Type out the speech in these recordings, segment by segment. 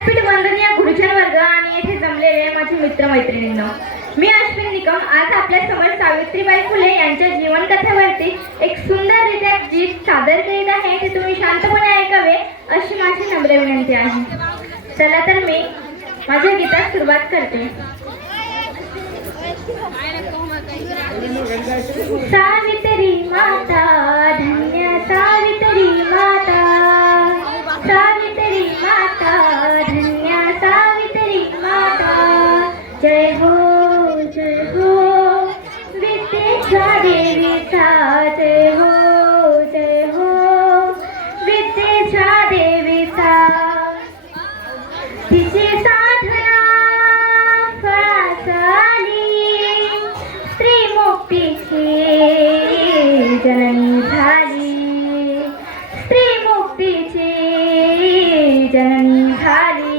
विद्यापीठ वंदनीय गुरुजन वर्ग आणि येथे जमलेले माझे मित्रमैत्रिणींनो, मी अश्विन निकम आज आपल्या समोर सावित्रीबाई फुले यांच्या जीवनकथेवरती एक सुंदररित्या गीत सादर करीत आहे. ते तुम्ही शांतपणे ऐकावे अशी माझी नम्र विनंती आहे. चला तर मी माझ्या गीतात सुरुवात करते. सावित्री माता धन्य सावित्री माता, सावित्री माता धन्य सावित्री माता. जय हो विद्येच्या देवीचा, जय हो विद्येच्या देवीचा. तिची साधना फळास आली, स्त्री मुक्तीची जननी झाली, स्त्री मुक्तीची जननी झाली.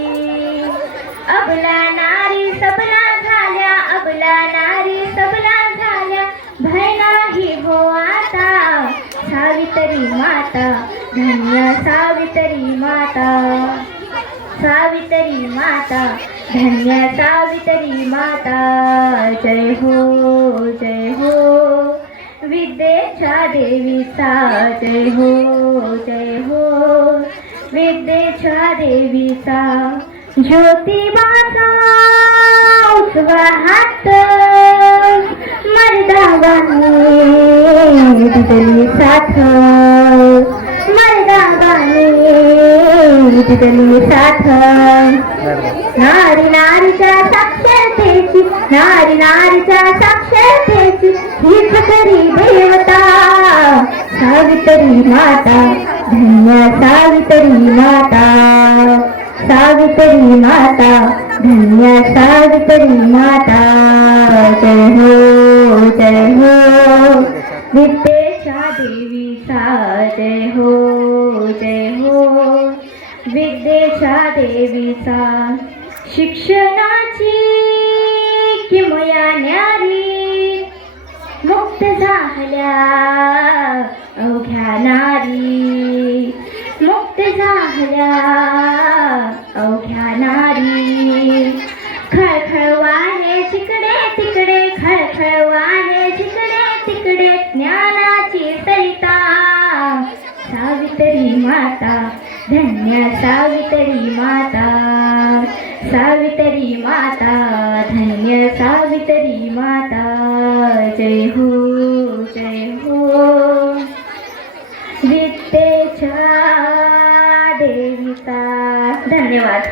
अबला नारी सबला झाल्या, अबला नारी सबला झाल्या, भय नाही हो आता. सावित्री माता धन्य सावित्री माता, सावित्री माता धन्य सावित्री माता. जय हो विद्येच्या देवीचा, जय हो विद्येच्या देवीचा. ज्योतिबाचा उजवा हात मर्दाबाने दिली साथ, मर्दाबाने दिली साथ. नारी नारीच्या साक्षरतेची, नारी नारीच्या साक्षरतेची हीच खरी देवता. सावित्री माता धन्य सावित्री माता, सावित्री माता धन्य सावित्री माता. जय हो विद्येच्या देवीचा, जय हो विद्येच्या देवीचा. शिक्षणाची किमया न्यारी, मुक्त झाल्या अवघ्या नारी, मुक्त झाल्या अवघ्या नारी. खळखळवाने जिकडे तिकडे, खळखळवाने जिकडे तिकडे ज्ञानाची सरिता. सावित्री माता धन्य सावित्री माता, सावित्री माता धन्य सावित्री माता. जय हो विद्येच्या देवीचा. धन्यवाद.